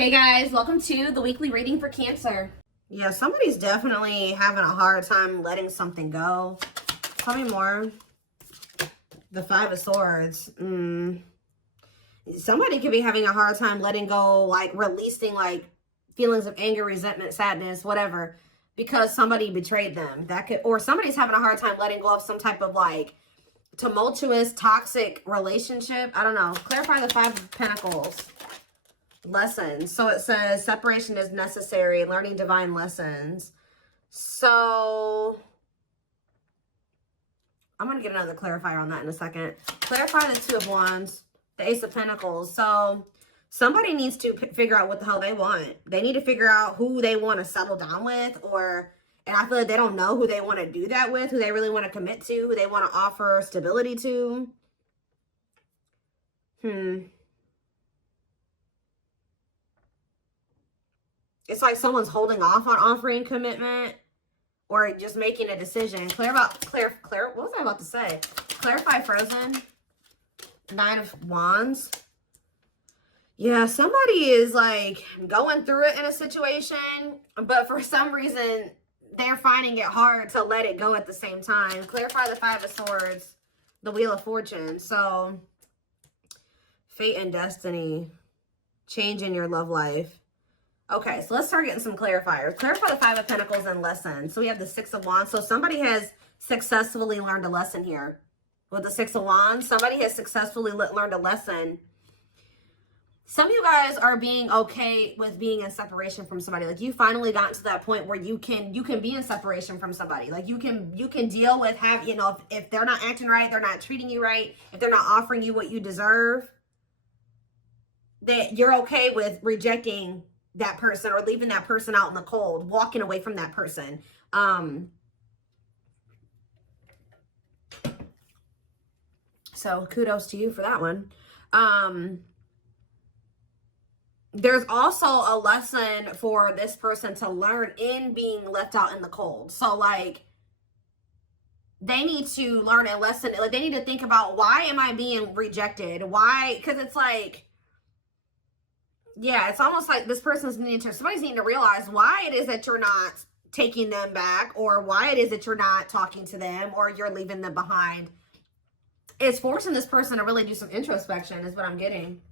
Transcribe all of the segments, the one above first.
Hey guys, welcome to the weekly reading for Cancer. Yeah, somebody's definitely having a hard time letting something go. Tell me more. The Five of Swords. Somebody could be having a hard time letting go, like releasing like feelings of anger, resentment, sadness, whatever, because somebody betrayed them. That could, or somebody's having a hard time letting go of some type of like tumultuous, toxic relationship. I don't know. Clarify the Five of Pentacles. Lessons. So it says separation is necessary, learning divine lessons. So I'm going to get another clarifier on that in a second. Clarify the Two of Wands, the Ace of Pentacles. So somebody needs to figure out what the hell they want. They need to figure out who they want to settle down with, and I feel like they don't know who they want to do that with, who they really want to commit to, who they want to offer stability to. It's like someone's holding off on offering commitment or just making a decision. What was I about to say? Clarify Frozen. Nine of Wands. Yeah, somebody is like going through it in a situation, but for some reason they're finding it hard to let it go at the same time. Clarify the Five of Swords, the Wheel of Fortune. So fate and destiny, change in your love life. Okay, so let's start getting some clarifiers. Clarify the Five of Pentacles and lessons. So we have the Six of Wands. So somebody has successfully learned a lesson here. With the Six of Wands, somebody has successfully learned a lesson. Some of you guys are being okay with being in separation from somebody. Like you finally gotten to that point where you can be in separation from somebody. Like you can deal with if they're not acting right, they're not treating you right, if they're not offering you what you deserve, that you're okay with rejecting that person or leaving that person out in the cold, walking away from that person. So kudos to you for that one. There's also a lesson for this person to learn in being left out in the cold. So like they need to learn a lesson. Like they need to think about, why am I being rejected? Why? Because it's like, yeah, it's almost like this person's somebody's needing to realize why it is that you're not taking them back, or why it is that you're not talking to them, or you're leaving them behind. It's forcing this person to really do some introspection is what I'm getting.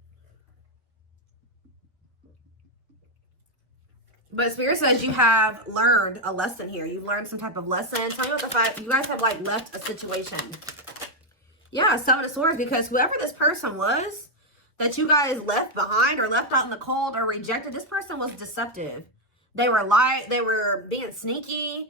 But Spirit says you have learned a lesson here. You've learned some type of lesson. Tell me what the fact you guys have like left a situation. Yeah, Seven of Swords, because whoever this person was that you guys left behind or left out in the cold or rejected, this person was deceptive. They were being sneaky.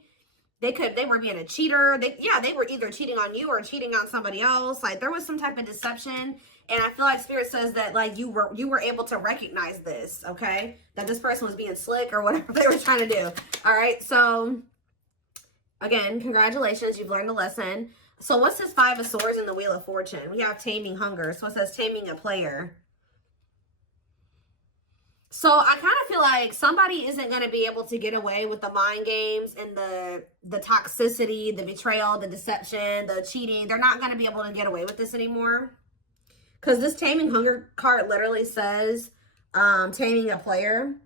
They were being a cheater. They were either cheating on you or cheating on somebody else. Like there was some type of deception. And I feel like Spirit says that like you were able to recognize this, okay? That this person was being slick or whatever they were trying to do. All right. So again, congratulations. You've learned a lesson. So what's this Five of Swords in the Wheel of Fortune? We have taming hunger. So it says taming a player. So I kind of feel like somebody isn't going to be able to get away with the mind games and the toxicity, the betrayal, the deception, the cheating. They're not going to be able to get away with this anymore. Because this taming hunger card literally says taming a player.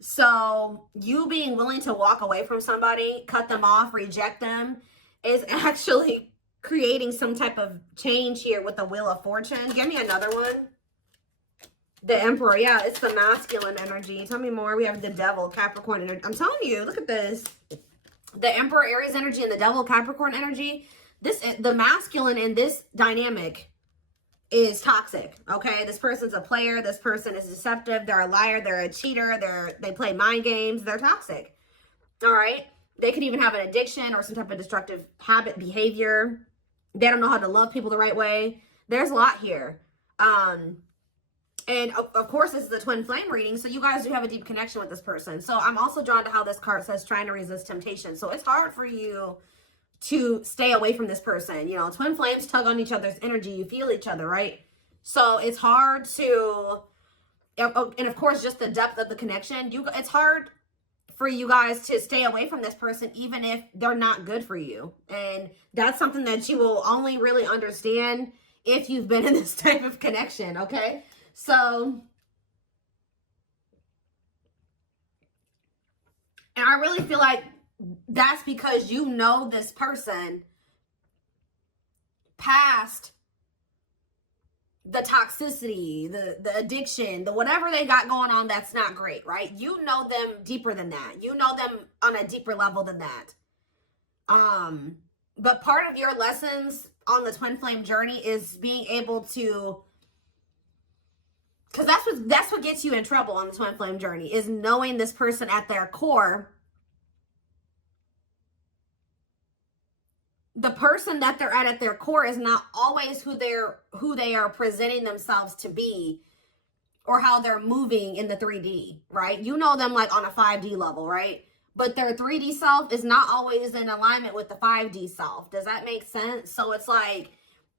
So you being willing to walk away from somebody, cut them off, reject them, is actually creating some type of change here with the Wheel of Fortune. Give me another one. The Emperor. Yeah, it's the masculine energy. Tell me more. We have the Devil, Capricorn energy. I'm telling you, look at this. The Emperor, Aries energy, and the Devil, Capricorn energy. The masculine in this dynamic is toxic, okay? This person's a player. This person is deceptive. They're a liar. They're a cheater. They play mind games. They're toxic, all right? They could even have an addiction or some type of destructive habit, behavior. They don't know how to love people the right way. There's a lot here. And of course, this is a twin flame reading, so you guys do have a deep connection with this person. So I'm also drawn to how this card says trying to resist temptation. So it's hard for you to stay away from this person. You know, twin flames tug on each other's energy. You feel each other, right? So it's hard to, and of course, just the depth of the connection. It's hard for you guys to stay away from this person, even if they're not good for you. And that's something that you will only really understand if you've been in this type of connection, okay? So I really feel like that's because you know this person past the toxicity, the addiction, the whatever they got going on that's not great, right? You know them deeper than that. You know them on a deeper level than that. But part of your lessons on the twin flame journey is being able to, because that's what gets you in trouble on the twin flame journey, is knowing this person at their core. The person that they're at their core is not always who they are presenting themselves to be, or how they're moving in the 3D, right? You know them like on a 5D level, right? But their 3D self is not always in alignment with the 5D self. Does that make sense? So it's like,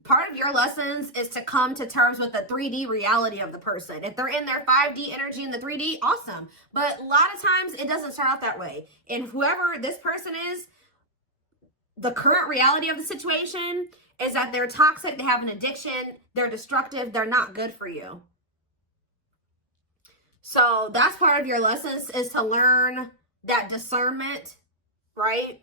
part of your lessons is to come to terms with the 3D reality of the person. If they're in their 5D energy in the 3D, awesome. But a lot of times it doesn't start out that way. And whoever this person is, the current reality of the situation is that they're toxic, they have an addiction, they're destructive, they're not good for you. So that's part of your lessons, is to learn that discernment, right?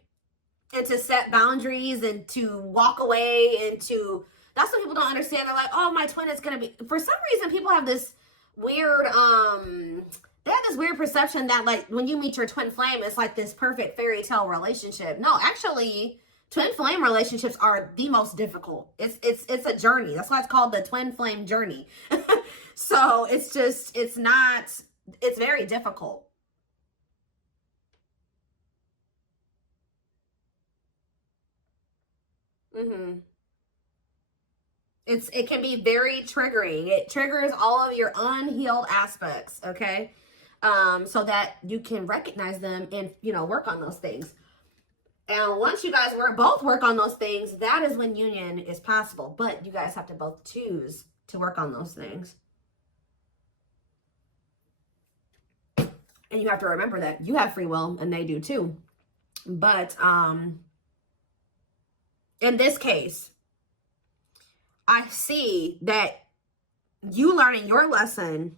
And to set boundaries and to walk away, and to, that's what people don't understand. They're like, oh, my twin is going to be, for some reason, people have this weird, they have this weird perception that like when you meet your twin flame, it's like this perfect fairy tale relationship. No, actually, twin flame relationships are the most difficult. It's a journey. That's why it's called the twin flame journey. So it's very difficult. It can be very triggering. It triggers all of your unhealed aspects, okay? So that you can recognize them and, work on those things. And once you guys both work on those things, that is when union is possible. But you guys have to both choose to work on those things. And you have to remember that you have free will and they do too. But in this case, I see that you learning your lesson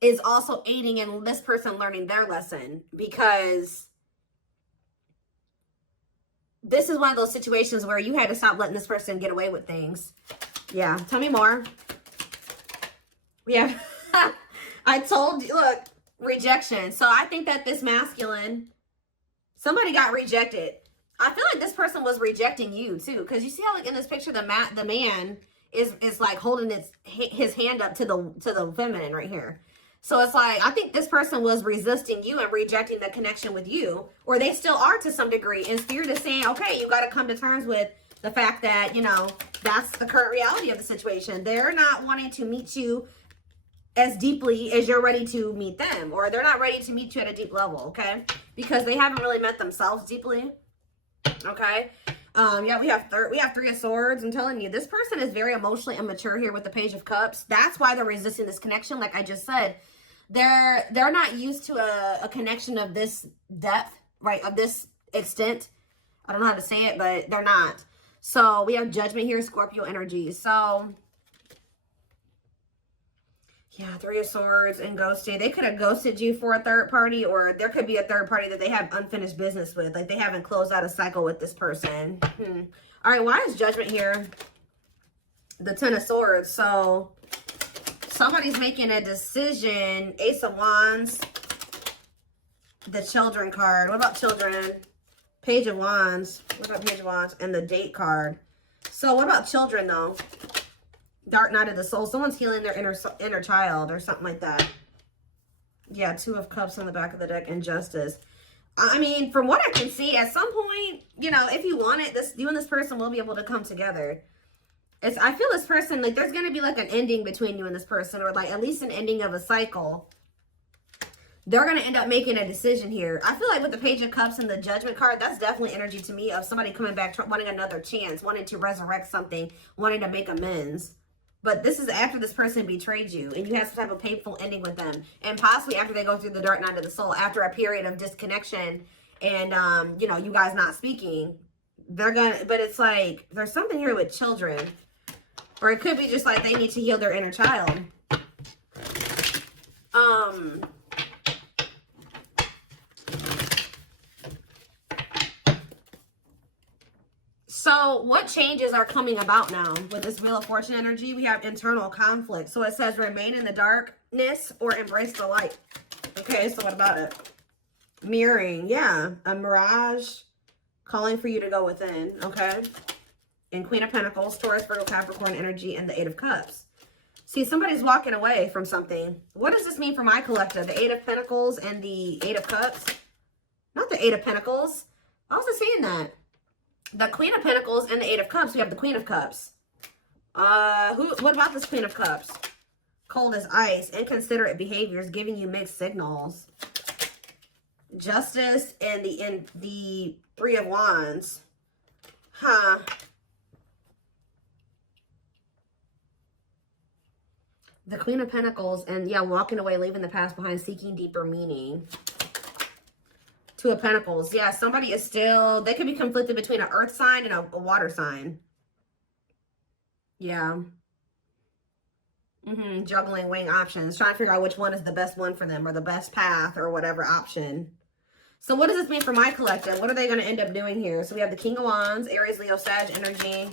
is also aiding in this person learning their lesson, because this is one of those situations where you had to stop letting this person get away with things. Yeah, tell me more. Yeah, I told you, look, rejection. So I think that this masculine, somebody got rejected. I feel like this person was rejecting you too, because you see how like in this picture the man is like holding his hand up to the feminine right here. So it's like, I think this person was resisting you and rejecting the connection with you, or they still are to some degree. And Spirit is saying, okay, you got to come to terms with the fact that, that's the current reality of the situation. They're not wanting to meet you as deeply as you're ready to meet them, or they're not ready to meet you at a deep level, okay? Because they haven't really met themselves deeply, okay? Yeah, we have Three of Swords. I'm telling you, this person is very emotionally immature here with the Page of Cups. That's why they're resisting this connection. Like I just said, they're not used to a connection of this depth, right? Of this extent. I don't know how to say it, but they're not. So we have Judgment here, Scorpio energy. So yeah, Three of Swords and ghosting. They could have ghosted you for a third party, or there could be a third party that they have unfinished business with. Like they haven't closed out a cycle with this person. All right, why is Judgment here? The Ten of Swords. So somebody's making a decision. Ace of Wands. The Children card. What about children? Page of Wands. What about Page of Wands? And the Date card. So what about children though? Dark Night of the Soul. Someone's healing their inner child or something like that. Yeah, Two of Cups on the back of the deck and Justice. I mean, from what I can see, at some point, if you want it, you and this person will be able to come together. I feel this person, like, there's going to be, like, an ending between you and this person, or, like, at least an ending of a cycle. They're going to end up making a decision here. I feel like with the Page of Cups and the Judgment card, that's definitely energy to me of somebody coming back, wanting another chance, wanting to resurrect something, wanting to make amends. But this is after this person betrayed you and you had some type of painful ending with them. And possibly after they go through the Dark Night of the Soul, after a period of disconnection and, you guys not speaking. But it's like, there's something here with children. Or it could be just like they need to heal their inner child. So what changes are coming about now with this Wheel of Fortune energy? We have internal conflict. So it says remain in the darkness or embrace the light. Okay, so what about it? Mirroring, yeah. A mirage calling for you to go within, okay? And Queen of Pentacles, Taurus, Virgo, Capricorn energy, and the Eight of Cups. See, somebody's walking away from something. What does this mean for my collective? The Eight of Pentacles and the Eight of Cups? Not the Eight of Pentacles. I was just saying that. The Queen of Pentacles and the Eight of Cups. We have the Queen of Cups. What about this Queen of Cups? Cold as ice. Inconsiderate behaviors giving you mixed signals. Justice and the Three of Wands. Huh. The Queen of Pentacles and, yeah, walking away, leaving the past behind, seeking deeper meaning. Two of Pentacles. Yeah, somebody is still, they could be conflicted between an earth sign and a water sign. Yeah. Juggling, weighing options. Trying to figure out which one is the best one for them or the best path or whatever option. So what does this mean for my collective? What are they going to end up doing here? So we have the King of Wands, Aries, Leo, Sag energy.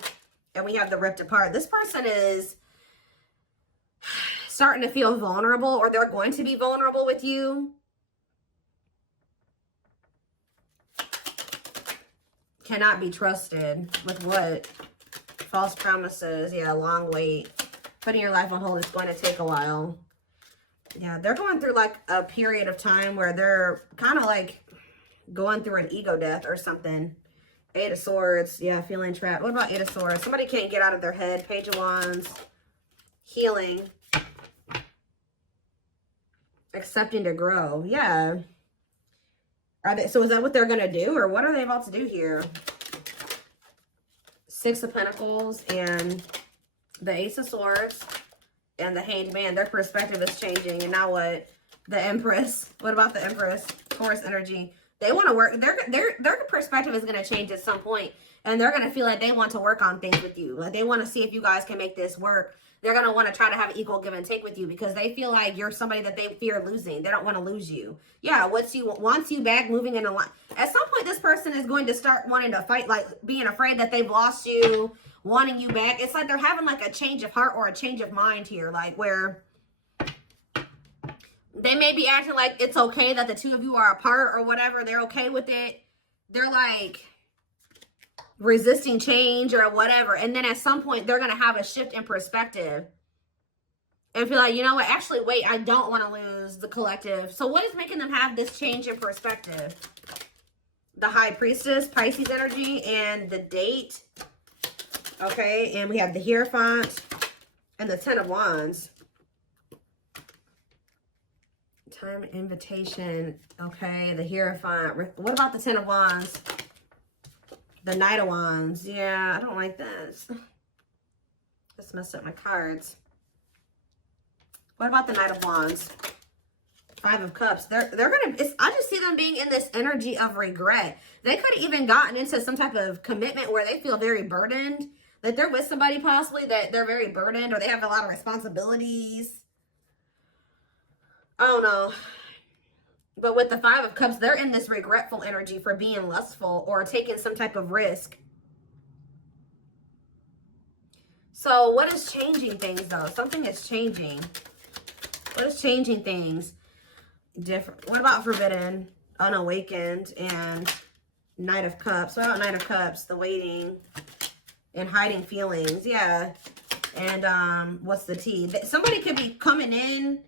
And we have the Ripped Apart. This person is starting to feel vulnerable, or they're going to be vulnerable with you. Cannot be trusted with what? False promises. Yeah, long wait. Putting your life on hold is going to take a while. Yeah, they're going through like a period of time where they're kind of like going through an ego death or something. Eight of Swords. Yeah, feeling trapped. What about Eight of Swords? Somebody can't get out of their head. Page of Wands. Healing. Accepting to grow. Yeah. Are they, so is that what they're going to do? Or what are they about to do here? Six of Pentacles and the Ace of Swords and the Hanged Man. Their perspective is changing. And now what? The Empress. What about the Empress? Taurus energy. They want to work. Their perspective is going to change at some point. And they're going to feel like they want to work on things with you. Like they want to see if you guys can make this work. They're going to want to try to have equal give and take with you because they feel like you're somebody that they fear losing. They don't want to lose you. Yeah, wants you back, moving in a line. At some point, this person is going to start wanting to fight, like being afraid that they've lost you, wanting you back. It's like they're having like a change of heart or a change of mind here, like where they may be acting like it's okay that the two of you are apart or whatever. They're okay with it. They're like resisting change or whatever, and then at some point they're going to have a shift in perspective and feel like, you know what, actually wait, I don't want to lose the collective. So what is making them have this change in perspective? The High Priestess, Pisces energy, and the Date. Okay, and we have the Hierophant and the Ten of Wands. Time, invitation. Okay, the Hierophant. What about the Ten of Wands? The Knight of Wands. Yeah, I don't like this. Just messed up my cards. What about the Knight of Wands? Five of Cups. They're gonna. I just see them being in this energy of regret. They could have even gotten into some type of commitment where they feel very burdened. That they're with somebody possibly that they're very burdened, or they have a lot of responsibilities. I don't know. But with the Five of Cups, they're in this regretful energy for being lustful or taking some type of risk. So what is changing things, though? Something is changing. What is changing things? Different. What about Forbidden, Unawakened, and Knight of Cups? What about Knight of Cups? The waiting and hiding feelings. Yeah. And what's the T? Somebody could be coming in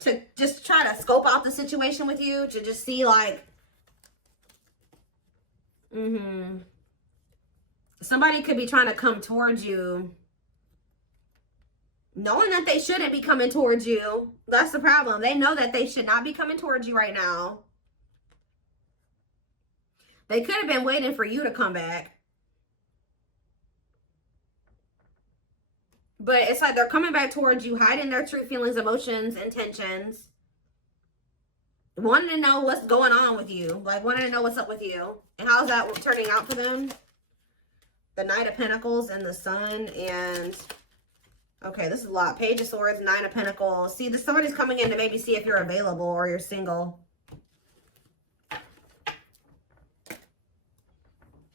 to just try to scope out the situation with you, to just see like, somebody could be trying to come towards you, knowing that they shouldn't be coming towards you. That's the problem. They know that they should not be coming towards you right now. They could have been waiting for you to come back. But it's like they're coming back towards you, hiding their true feelings, emotions, intentions. Wanting to know what's going on with you. Like, wanting to know what's up with you. And how's that turning out for them? The Knight of Pentacles and the Sun. And, okay, this is a lot. Page of Swords, Nine of Pentacles. See, somebody's coming in to maybe see if you're available or you're single.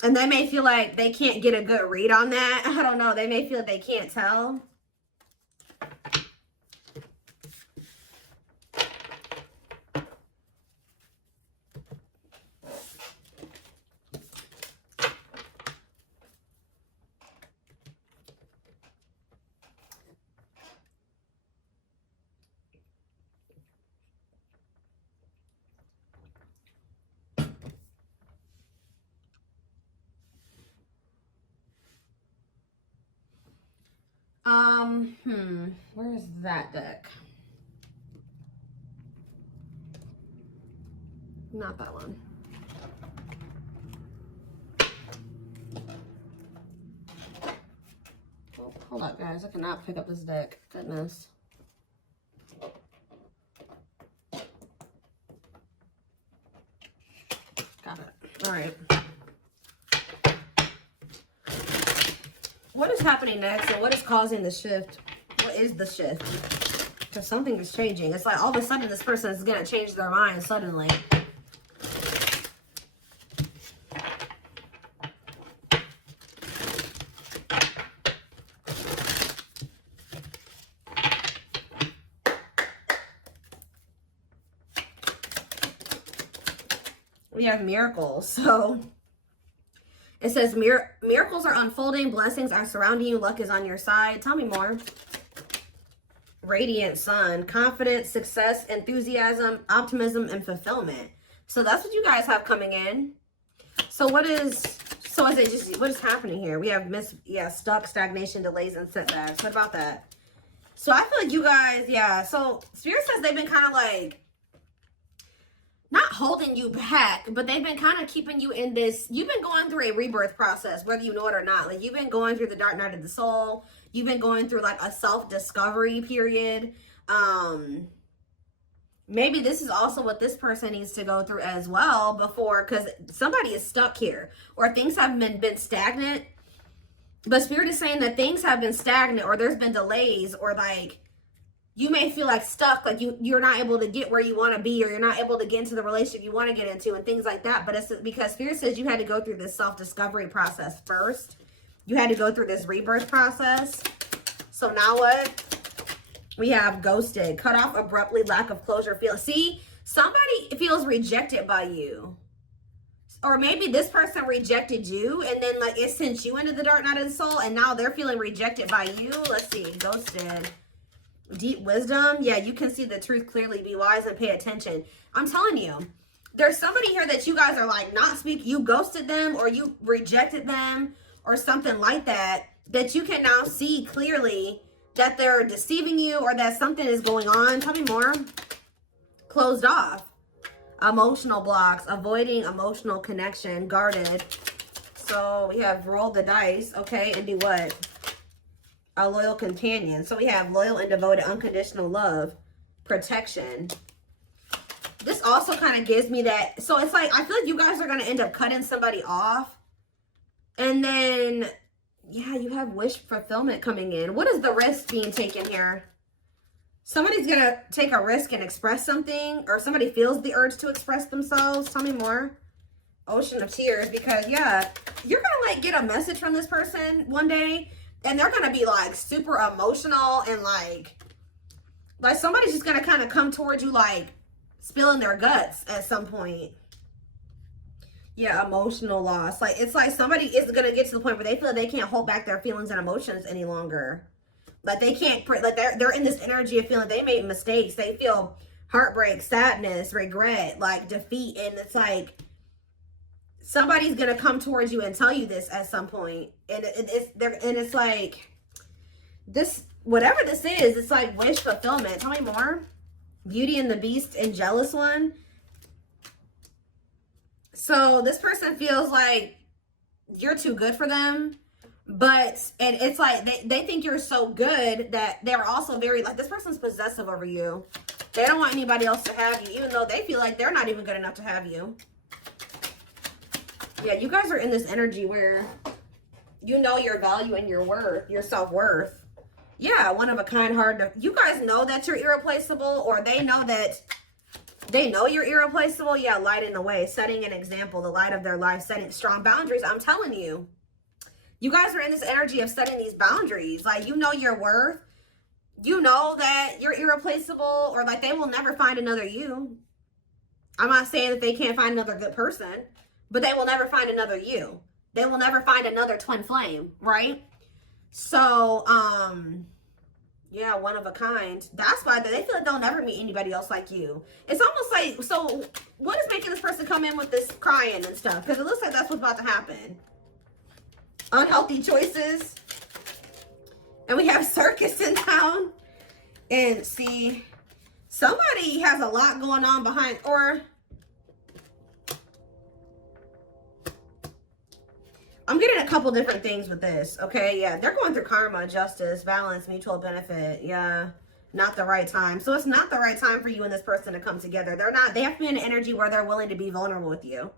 And they may feel like they can't get a good read on that. I don't know. They may feel like they can't tell. Where's that deck? Not that one. Oh, hold up, guys. I cannot pick up this deck. Goodness. Got it. All right. What is happening next and what is causing the shift? What is the shift? Because something is changing. It's like all of a sudden this person is going to change their mind suddenly. We have miracles. So it says miracles are unfolding, blessings are surrounding you, luck is on your side. Tell me more. Radiant sun, confidence, success, enthusiasm, optimism, and fulfillment. So that's what you guys have coming in. So what is happening here? We have stuck, stagnation, delays, and setbacks. What about that? So I feel like you guys, so Spirit says they've been kind of like, not holding you back, but they've been kind of keeping you in this. You've been going through a rebirth process, whether you know it or not. Like, you've been going through the dark night of the soul. You've been going through like a self-discovery period. Maybe this is also what this person needs to go through as well before, because somebody is stuck here, or things have been stagnant. But Spirit is saying that things have been stagnant, or there's been delays, or like, you may feel like stuck, like you're not able to get where you want to be, or you're not able to get into the relationship you want to get into and things like that. But it's because Spirit says you had to go through this self-discovery process first. You had to go through this rebirth process. So now what? We have ghosted, cut off abruptly, lack of closure. See, somebody feels rejected by you. Or maybe this person rejected you and then like it sent you into the dark night of the soul and now they're feeling rejected by you. Let's see, ghosted. Deep wisdom. Yeah, you can see the truth clearly. Be wise and pay attention. I'm telling you, there's somebody here that you guys are like not speaking. You ghosted them or you rejected them or something like that, that you can now see clearly that they're deceiving you or that something is going on. Tell me more. Closed off. Emotional blocks. Avoiding emotional connection. Guarded. So we have rolled the dice. Okay, and do what? A loyal companion. So we have loyal and devoted, unconditional love, protection. This also kind of gives me that. So it's like, I feel like you guys are going to end up cutting somebody off. And then, yeah, you have wish fulfillment coming in. What is the risk being taken here? Somebody's going to take a risk and express something, or somebody feels the urge to express themselves. Tell me more. Ocean of tears, because, yeah, you're going to like get a message from this person one day. And they're going to be like super emotional and like somebody's just going to kind of come towards you like spilling their guts at some point. Yeah, emotional loss. Like, it's like somebody is going to get to the point where they feel like they can't hold back their feelings and emotions any longer. Like they can't, like they're in this energy of feeling they made mistakes. They feel heartbreak, sadness, regret, like defeat. And it's like, somebody's going to come towards you and tell you this at some point. And it's like, this, whatever this is, it's like wish fulfillment. Tell me more. Beauty and the Beast and Jealous One. So this person feels like you're too good for them. But, and it's like, they think you're so good that they're also very, like, this person's possessive over you. They don't want anybody else to have you, even though they feel like they're not even good enough to have you. Yeah, you guys are in this energy where you know your value and your worth, your self-worth. Yeah, one of a kind, hard to... You guys know that you're irreplaceable, or they know that They know you're irreplaceable. Yeah, lighting the way, setting an example, the light of their life, setting strong boundaries. I'm telling you, you guys are in this energy of setting these boundaries. Like, you know your worth. You know that you're irreplaceable, or like they will never find another you. I'm not saying that they can't find another good person, but they will never find another you. They will never find another twin flame, right? So, yeah, one of a kind. That's why they feel like they'll never meet anybody else like you. It's almost like, so what is making this person come in with this crying and stuff? Because it looks like that's what's about to happen. Unhealthy choices. And we have circus in town. And see, somebody has a lot going on behind, or I'm getting a couple different things with this. Okay, yeah, they're going through karma, justice, balance, mutual benefit. Yeah, not the right time. So it's not the right time for you and this person to come together. They have to be in an energy where they're willing to be vulnerable with you.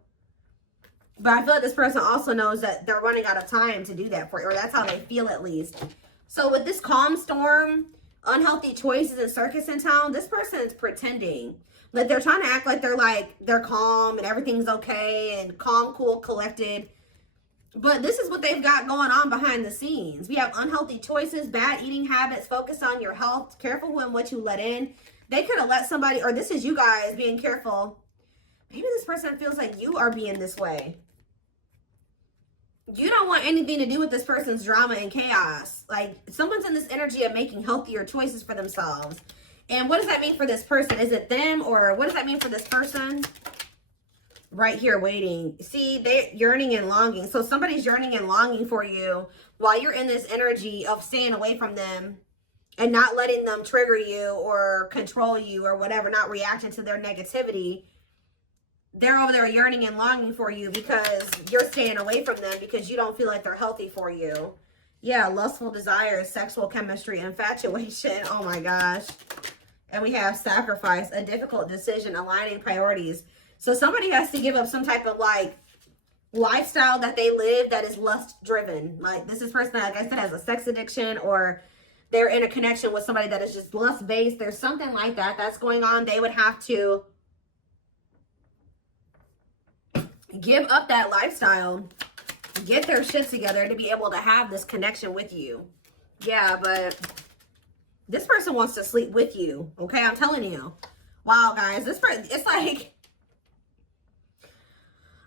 But I feel like this person also knows that they're running out of time to do that for you, or that's how they feel at least. So with this calm storm, unhealthy choices, and circus in town, this person is pretending. Like, they're trying to act like they're calm and everything's okay and calm, cool, collected. But this is what they've got going on behind the scenes. We have unhealthy choices, bad eating habits, focus on your health, careful when what you let in. They could have let somebody, or this is you guys being careful. Maybe this person feels like you are being this way. You don't want anything to do with this person's drama and chaos. Like, someone's in this energy of making healthier choices for themselves. And what does that mean for this person? Is it them, or what does that mean for this person? Right here waiting. See, they're yearning and longing. So somebody's yearning and longing for you while you're in this energy of staying away from them and not letting them trigger you or control you or whatever, not reacting to their negativity. They're over there yearning and longing for you because you're staying away from them because you don't feel like they're healthy for you. Yeah, lustful desires, sexual chemistry, infatuation. Oh my gosh. And we have sacrifice, a difficult decision, aligning priorities. So somebody has to give up some type of like lifestyle that they live that is lust driven. Like, this is person that, like I said, has a sex addiction, or they're in a connection with somebody that is just lust based. There's something like that that's going on. They would have to give up that lifestyle, get their shit together to be able to have this connection with you. Yeah, but this person wants to sleep with you. Okay, I'm telling you. Wow, guys, this person, it's like,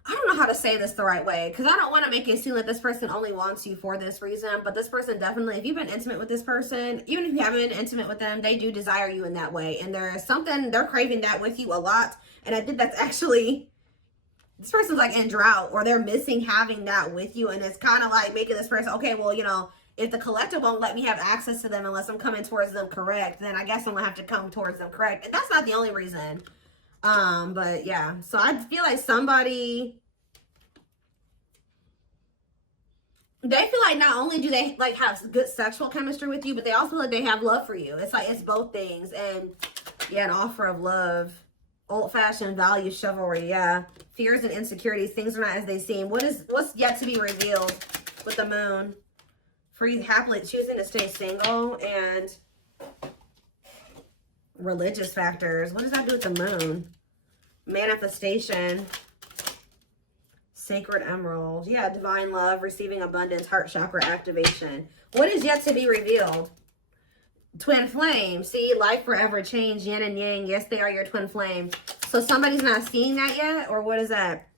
I don't know how to say this the right way, because I don't want to make it seem like this person only wants you for this reason, but this person definitely, if you've been intimate with this person, even if you haven't been intimate with them, they do desire you in that way. And there is something, they're craving that with you a lot. And I think that's actually, this person's like in drought, or they're missing having that with you. And it's kind of like making this person, okay, well, you know, if the collective won't let me have access to them unless I'm coming towards them correct, then I guess I'm gonna have to come towards them correct. And that's not the only reason. But yeah, so I feel like somebody, they feel like not only do they like have good sexual chemistry with you, but they also feel like they have love for you. It's like, it's both things. And yeah, an offer of love. Old-fashioned values, chivalry, yeah. Fears and insecurities, things are not as they seem. What's yet to be revealed with the moon? Free, happily choosing to stay single, and religious factors. What does that do with the moon? Manifestation. Sacred emerald. Yeah, divine love, receiving abundance, heart chakra activation. What is yet to be revealed? Twin flame. See, life forever change, yin and yang. Yes, they are your twin flame. So somebody's not seeing that yet, or what is that?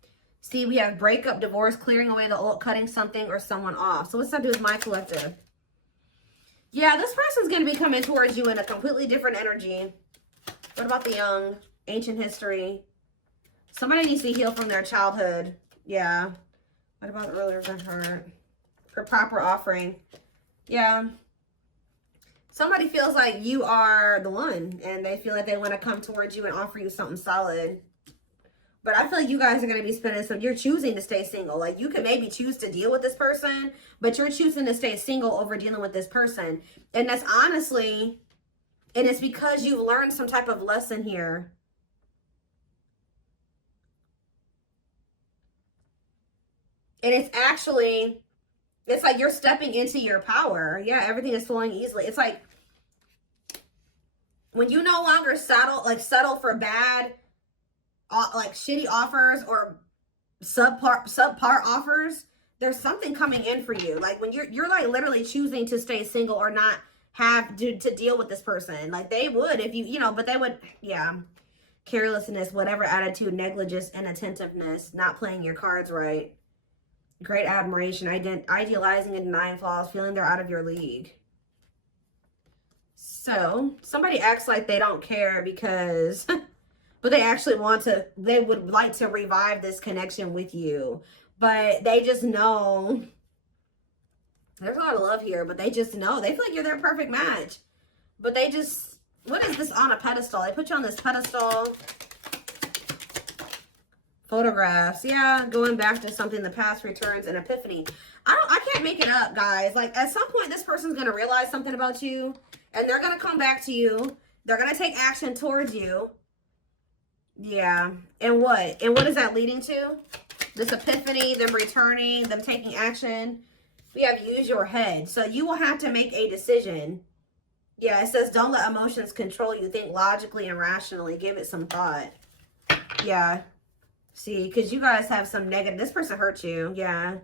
See, we have breakup, divorce, clearing away the old, cutting something or someone off. So what's that do with my collective? Yeah, this person's going to be coming towards you in a completely different energy. What about the young? Ancient history. Somebody needs to heal from their childhood. Yeah. What about earlier than hurt? For proper offering. Yeah. Somebody feels like you are the one, and they feel like they want to come towards you and offer you something solid. But I feel like you guys are going to be spending some, you're choosing to stay single. Like, you could maybe choose to deal with this person, but you're choosing to stay single over dealing with this person. And that's honestly, and it's because you've learned some type of lesson here. And it's actually, it's like you're stepping into your power. Yeah, everything is flowing easily. It's like when you no longer settle for bad like shitty offers or subpar offers, there's something coming in for you. Like when you're like literally choosing to stay single or not have to deal with this person. Like they would if you know, but they would, yeah. Carelessness, whatever attitude, negligence, inattentiveness, not playing your cards right. Great admiration, idealizing and denying flaws, feeling they're out of your league. So somebody acts like they don't care because, but they actually they would like to revive this connection with you. But they just know, there's a lot of love here, but they just know, they feel like you're their perfect match. But they just, what is this on a pedestal? They put you on this pedestal. Photographs, yeah, going back to something the past returns, an epiphany. I can't make it up, guys. Like at some point, this person's gonna realize something about you, and they're gonna come back to you. They're gonna take action towards you. Yeah, and what? And what is that leading to? This epiphany, them returning, them taking action. We have use your head, so you will have to make a decision. Yeah, it says don't let emotions control you. Think logically and rationally. Give it some thought. Yeah. See, because you guys have some negative, this person hurt you, yeah.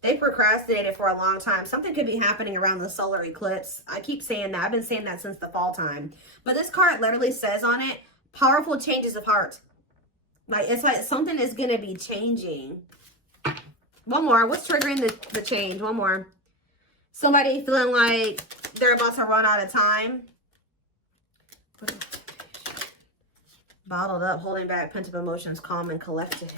They procrastinated for a long time. Something could be happening around the solar eclipse. I keep saying that. I've been saying that since the fall time. But this card literally says on it, powerful changes of heart. Like, it's like something is going to be changing. One more. What's triggering the change? One more. Somebody feeling like they're about to run out of time. Bottled up, holding back, pent-up emotions, calm and collected.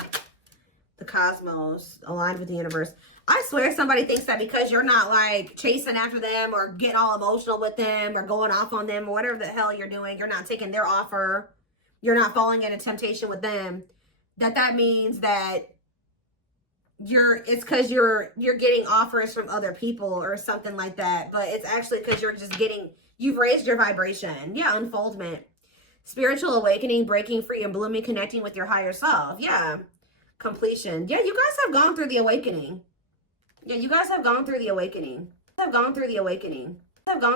The cosmos, aligned with the universe. I swear somebody thinks that because you're not like chasing after them or getting all emotional with them or going off on them or whatever the hell you're doing, you're not taking their offer, you're not falling into temptation with them, that means that it's because you're getting offers from other people or something like that. But it's actually because you're just you've raised your vibration. Yeah, unfoldment. Spiritual awakening, breaking free and blooming, connecting with your higher self. Yeah. Completion. Yeah, you guys have gone through the awakening. Yeah, you guys have gone through the awakening. Have gone through the awakening. Have gone